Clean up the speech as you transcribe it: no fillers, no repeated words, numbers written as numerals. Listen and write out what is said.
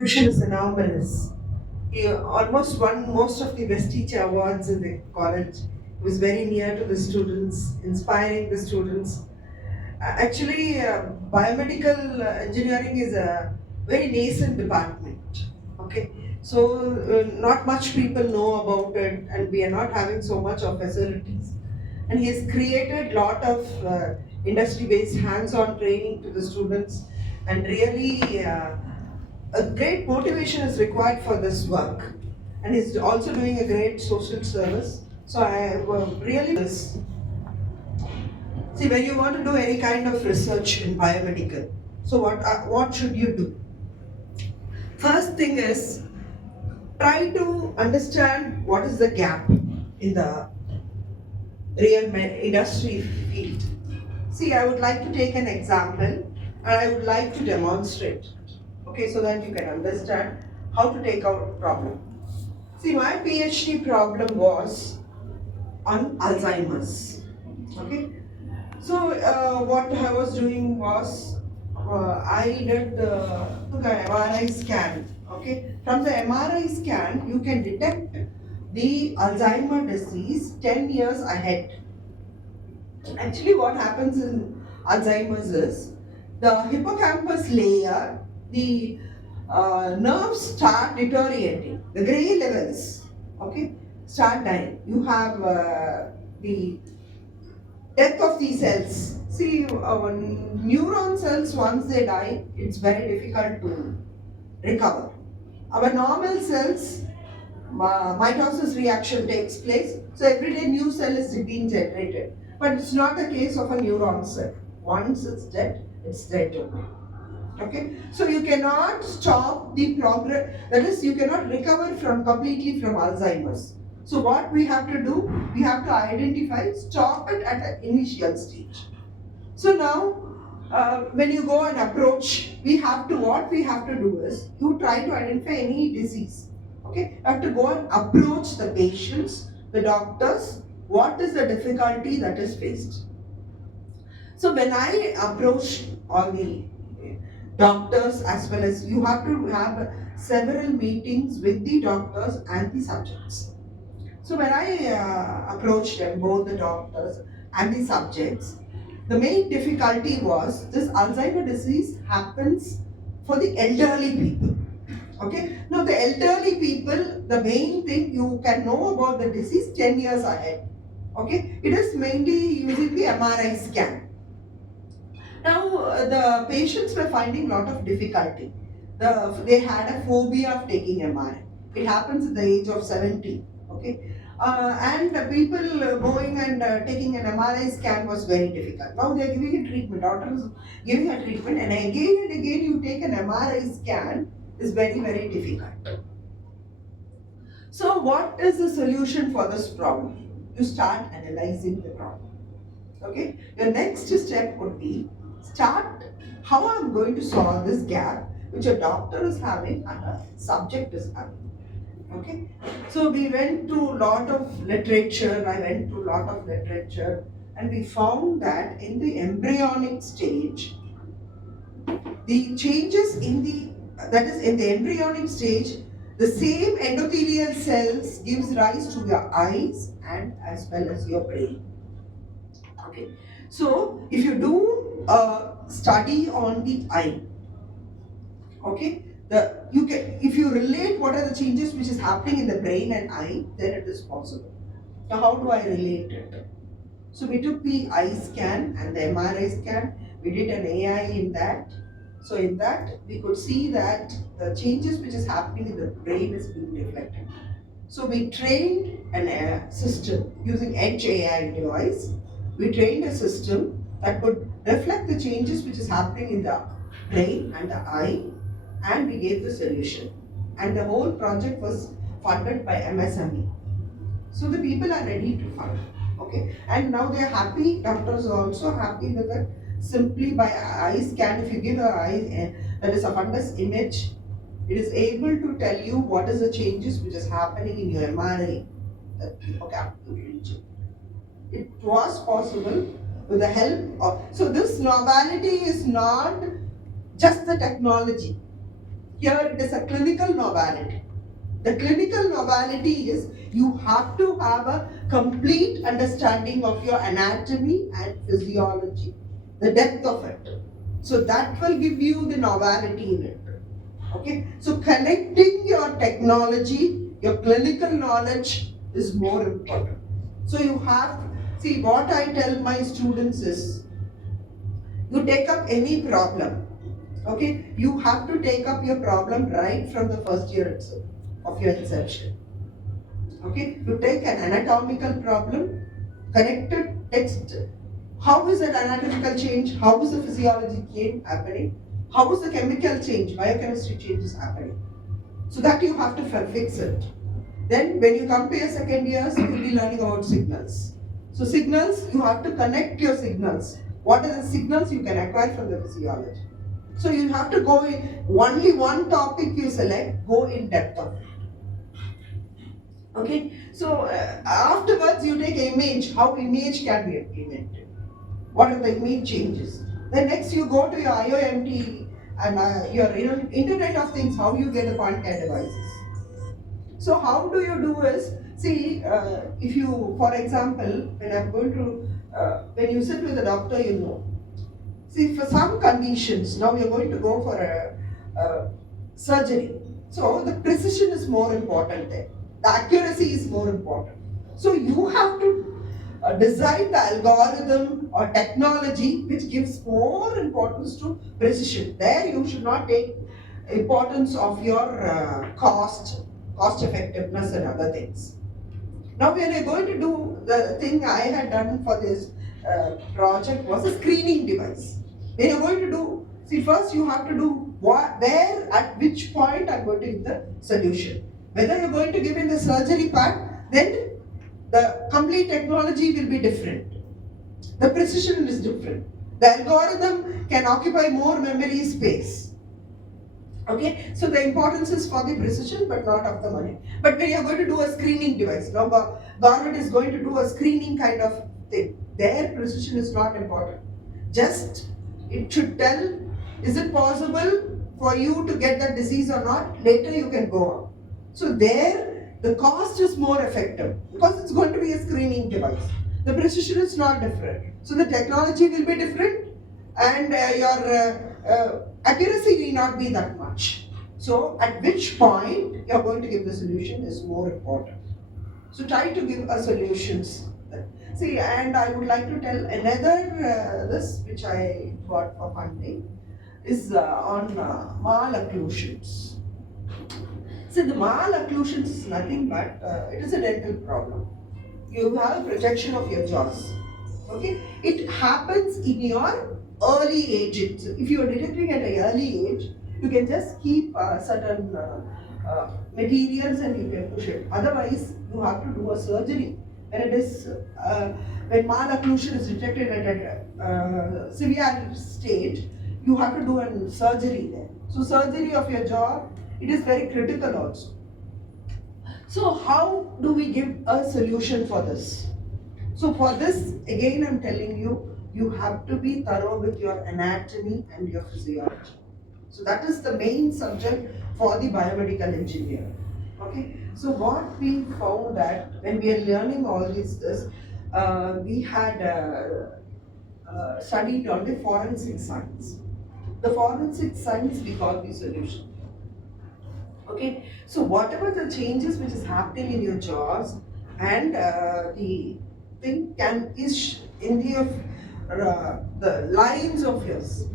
Contribution is enormous. He almost won most of the best teacher awards in the college. He was very near to the students, inspiring the students. Actually, biomedical engineering is a very nascent department. Okay, so not much people know about it, and we are not having so much of facilities. And he has created lot of industry-based hands-on training to the students, and really a great motivation is required for this work. And he's also doing a great social service. So I really this. See, when you want to do any kind of research in biomedical, so what should you do? First thing is try to understand what is the gap in the industry field. See, I would like to take an example and I would like to demonstrate. Okay, so that you can understand how to take out a problem. See, my PhD problem was on Alzheimer's. Okay, so what I was doing was I did took an MRI scan. Okay, from the MRI scan you can detect the Alzheimer disease 10 years ahead. Actually, what happens in Alzheimer's is the hippocampus layer, the nerves start deteriorating, the gray levels, okay, start dying. You have the death of these cells. See, our neuron cells, once they die, it's very difficult to recover. Our normal cells, mitosis reaction takes place. So every day new cell is being generated. But it's not the case of a neuron cell. Once it's dead, it's dead only. Okay, so you cannot stop the progress. That is, you cannot recover from completely from Alzheimer's. So what we have to do, we have to identify, stop it at an initial stage. So now, when you go and approach, what we have to do is, you try to identify any disease. Okay, you have to go and approach the patients, the doctors, what is the difficulty that is faced. So when I approach all the doctors, as well as you have to have several meetings with the doctors and the subjects. So when I approached them, both the doctors and the subjects, the main difficulty was this Alzheimer disease happens for the elderly people. Okay, now the elderly people, the main thing you can know about the disease 10 years ahead. Okay, it is mainly using the MRI scan. Now, the patients were finding a lot of difficulty. They had a phobia of taking MRI. It happens at the age of 70. Okay, and the people going and taking an MRI scan was very difficult. Now they are giving a treatment. Doctors giving a treatment, and again you take an MRI scan is very difficult. So, what is the solution for this problem? You start analyzing the problem. Okay, your next step would be start how I'm going to solve this gap which a doctor is having and a subject is having. Okay, so we went to lot of literature, I went to lot of literature, and we found that in the embryonic stage, the changes in the that is in the embryonic stage, the same endothelial cells gives rise to your eyes and as well as your brain. Okay, so if you do a study on the eye, okay, the you can if you relate what are the changes which is happening in the brain and eye, then it is possible. Now, how do I relate it? So we took the eye scan and the MRI scan. We did an AI in that. So in that we could see that the changes which is happening in the brain is being reflected. So we trained an system using Edge AI device. We trained a system that could reflect the changes which is happening in the brain and the eye, and we gave the solution. And the whole project was funded by MSME. So the people are ready to fund. Okay, and now they are happy. Doctors are also happy with it. Simply by eye scan, if you give a eye that is a fundus image, it is able to tell you what is the changes which is happening in your MRI, that hippocampal region. It was possible with the help of. So this novelty is not just the technology. Here it is a clinical novelty. The clinical novelty is you have to have a complete understanding of your anatomy and physiology, the depth of it. So that will give you the novelty in it. Okay, so connecting your technology, your clinical knowledge is more important. So you have, see, what I tell my students is, you take up any problem, okay, you have to take up your problem right from the first year itself of your inception. Okay, you take an anatomical problem, connected text. How is that anatomical change? How is the physiology change happening? How is the chemical change, biochemistry change is happening? So that you have to fix it. Then when you come to your second years, you will be learning about signals. So signals, you have to connect your signals. What are the signals you can acquire from the physiology? So you have to go in, only one topic you select, go in depth of it. Okay, so afterwards you take image, how image can be implemented. What are the image changes? Then next you go to your IoMT and your Internet of Things, how you get the point care devices. So how do you do is, see, if you, for example, when I'm going to, when you sit with a doctor, you know. See, for some conditions, now you're going to go for a surgery. So the precision is more important there. The accuracy is more important. So you have to design the algorithm or technology which gives more importance to precision. There you should not take importance of your cost effectiveness and other things. Now when you're going to do, the thing I had done for this project was a screening device. When you're going to do, see, first you have to do where, at which point I'm going to give the solution. Whether you're going to give in the surgery part, then the complete technology will be different. The precision is different. The algorithm can occupy more memory space. Okay, so the importance is for the precision but not of the money. But when you're going to do a screening device, now government is going to do a screening kind of thing, their precision is not important. Just it should tell, is it possible for you to get that disease or not? Later you can go on. So there the cost is more effective because it's going to be a screening device. The precision is not different. So the technology will be different and your accuracy will not be that much. So at which point you're going to give the solution is more important. So try to give a solutions. See, and I would like to tell another this which I got for funding is on malocclusions. See, the malocclusions is nothing but it is a dental problem. You have a projection of your jaws. Okay, it happens in your early age. So if you are detecting at an early age, you can just keep certain materials and you can push it. Otherwise, you have to do a surgery. When it is when malocclusion is detected at a severe stage, you have to do a surgery there. So surgery of your jaw, it is very critical also. So how do we give a solution for this? So for this, again I'm telling you, you have to be thorough with your anatomy and your physiology. So that is the main subject for the biomedical engineer. Okay. So what we found that when we are learning all this, we had studied on the forensic science. The forensic science we got the solution. Okay. So whatever the changes which is happening in your jaws and the thing can is in the lines of yours.